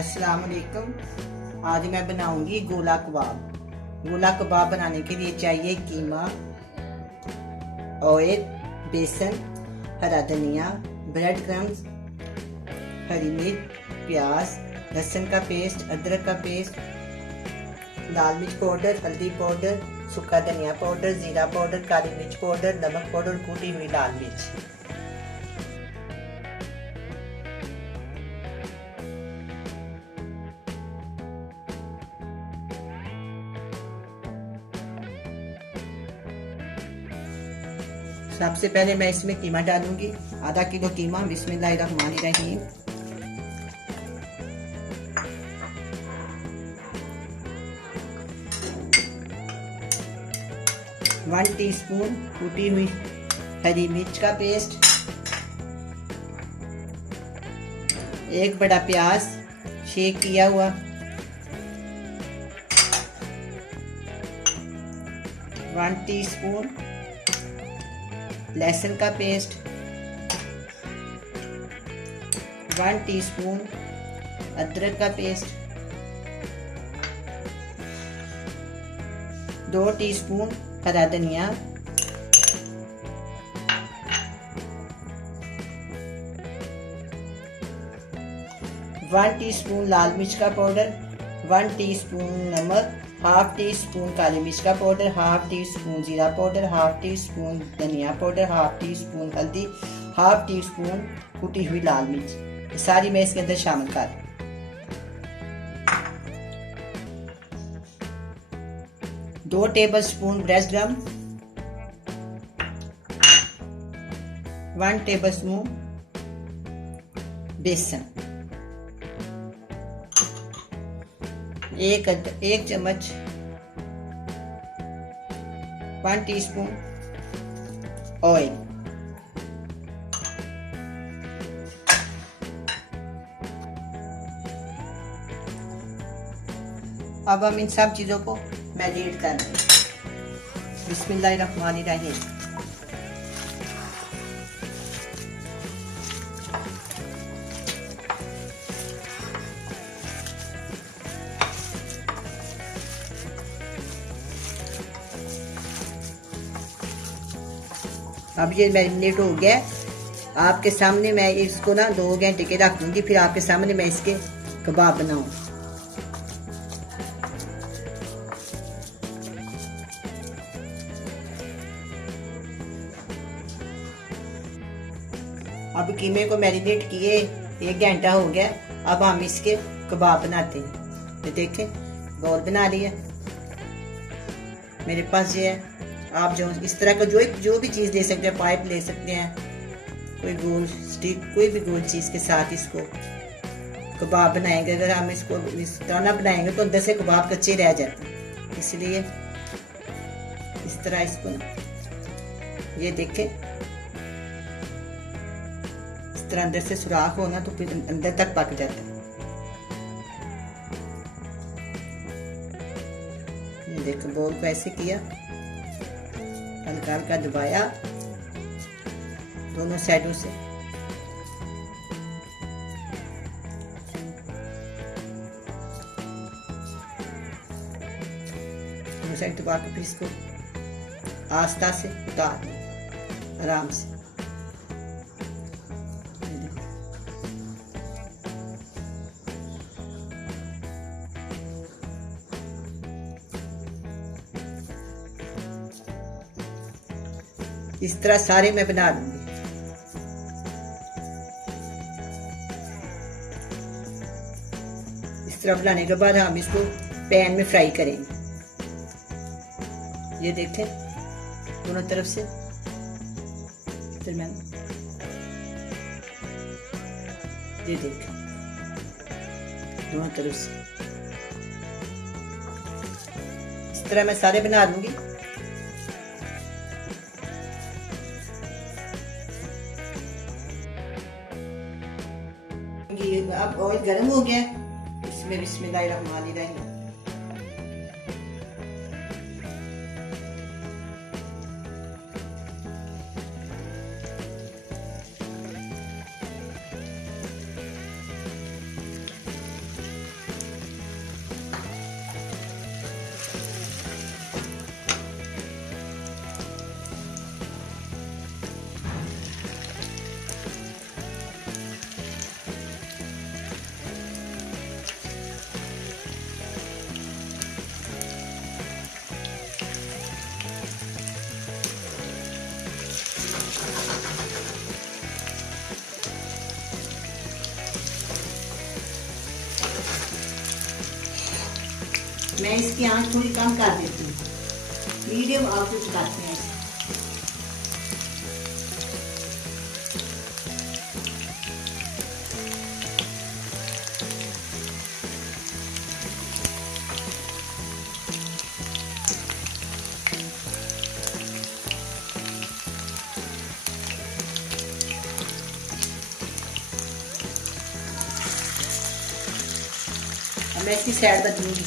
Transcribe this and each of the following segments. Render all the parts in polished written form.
अस्सलाम वालेकुम। आज मैं बनाऊंगी गोला कबाब। गोला कबाब बनाने के लिए चाहिए कीमा, ऑयल, बेसन, हरा धनिया, ब्रेड क्रम्स, हरी मिर्च, प्याज, लहसुन का पेस्ट, अदरक का पेस्ट, लाल मिर्च पाउडर, हल्दी पाउडर, सूखा धनिया पाउडर, जीरा पाउडर, काली मिर्च पाउडर, नमक पाउडर, कूटी हुई लाल मिर्च। सबसे पहले मैं इसमें कीमा डालूंगी, आधा किलो कीमा। बिस्मिल्लाहिर्रहमानिर्रहीम। वन टीस्पून कूटी हुई हरी मिर्च का पेस्ट, एक बड़ा प्याज शेक किया हुआ, वन टीस्पून लहसुन का पेस्ट, 1 टीस्पून अदरक का पेस्ट, 2 टीस्पून हरा धनिया, 1 टीस्पून लाल मिर्च का पाउडर, 1 टीस्पून नमक, हाफ टी स्पून काली मिर्च का पाउडर, हाफ टी स्पून जीरा पाउडर, हाफ टी स्पून धनिया पाउडर, हाफ टी स्पून हल्दी, हाफ टी स्पून कुटी हुई लाल मिर्च। सारी मैं इसके अंदर शामिल कर 2 टेबलस्पून ब्रेड क्रम, 1 टेबलस्पून बेसन, एक चम्मच 1 टीस्पून ऑयल, अब हम इन सब चीजों को मैरिनेट कर लेंगे। बिस्मिल्लाहिर्रहमानिर्रहीम। अब ये मैरिनेट हो गया। आपके सामने मैं इसको ना 2 घंटे के रख दूंगी, फिर आपके सामने मैं इसके कबाब बनाऊं। अब कीमे को मैरिनेट किए 1 घंटा हो गया। अब हम इसके कबाब बनाते हैं। ये देखें, गोल बना लिया मेरे पास। ये है, आप जो इस तरह का जो भी चीज़ ले सकते हैं, पाइप ले सकते हैं, कोई गोल स्टिक, कोई भी गोल चीज़ के साथ इसको कबाब बनाएंगे। अगर हम इसको इस तरह ना बनाएंगे तो अंदर से कबाब कच्चे रह जाते हैं, इसलिए इस तरह इसको ना, ये देखें, इस तरह अंदर से सुराख हो ना तो फिर अंदर तक पक जाता है। ये देखो, गोल को ऐसे किया, हल्का हल्का दबाया दोनों साइडों से। दोनों साइड दबा के फिर इसको आस्ता से उतार दें, आराम से। इस तरह सारे मैं बना लूंगी। इस तरह बनाने के बाद हम इसको पैन में फ्राई करेंगे। ये देखें, दोनों तरफ से दरमियान, ये देखें, दोनों तरफ से इस तरह मैं सारे बना लूंगी। अब ऑयल गर्म हो गया, इसमें बिस्मिल्लाहिर्रहमानिर्रहीम। मैं इसकी आंच थोड़ी कम कर देती हूँ, मीडियम आंच पे पकाते हैं। मैं इसकी साइड बदलूंगी।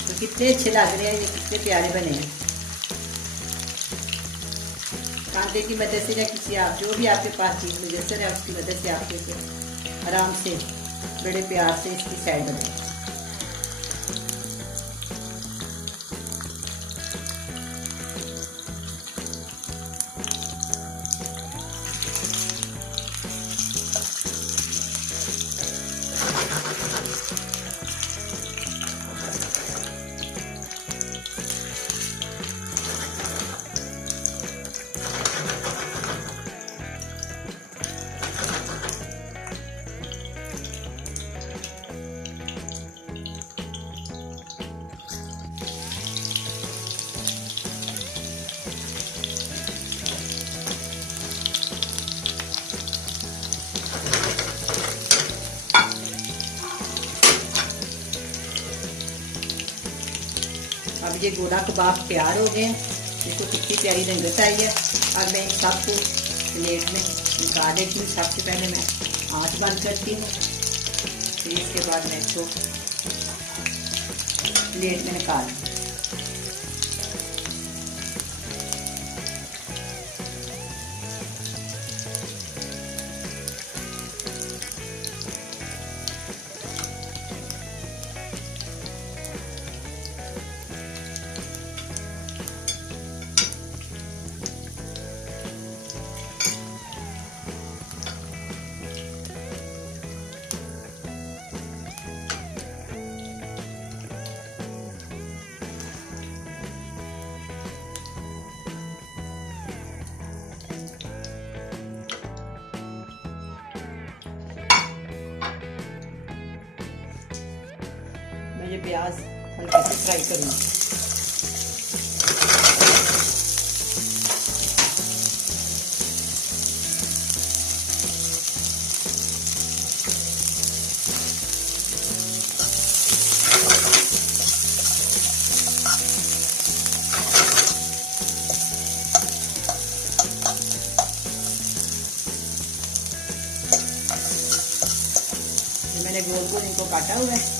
तो कितने अच्छे लग रहे हैं, ये कितने प्यारे बने हैं। कांटे की मदद से या किसी आप जो भी आपके पास चीज़ मुयसर है उसकी मदद से आप इसे आराम से बड़े प्यार से इसकी साइड बदलें। अब ये गोला कबाब तैयार हो गए हैं, इसको कितनी प्यारी रंगत आई है। अब मैं इन सबको प्लेट में निकाल लेती हूँ। सबसे पहले मैं आंच बंद करती हूँ, फिर इसके बाद मैं इसको प्लेट में निकाल। ये प्याज हल्के से फ्राई करूँगी। मैंने गोल गोल इनको काटा हुआ है।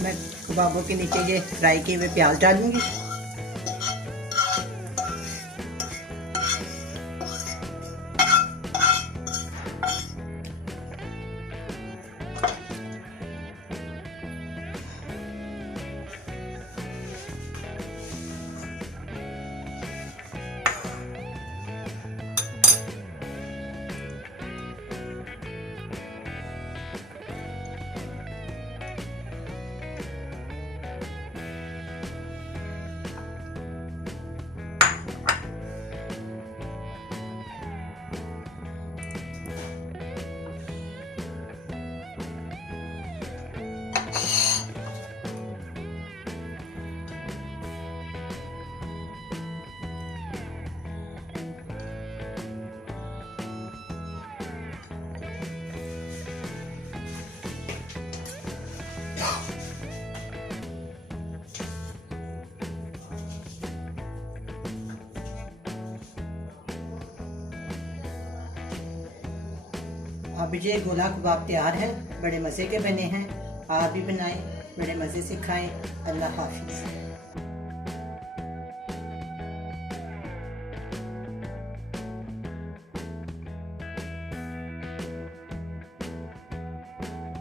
मैं कबाबों के नीचे ये फ्राई किए हुए प्याज डालूंगी। अब ये गोला कबाब तैयार है, बड़े मज़े के बने हैं। आप भी बनाएं, बड़े मज़े से खाएं। अल्लाह हाफिज़।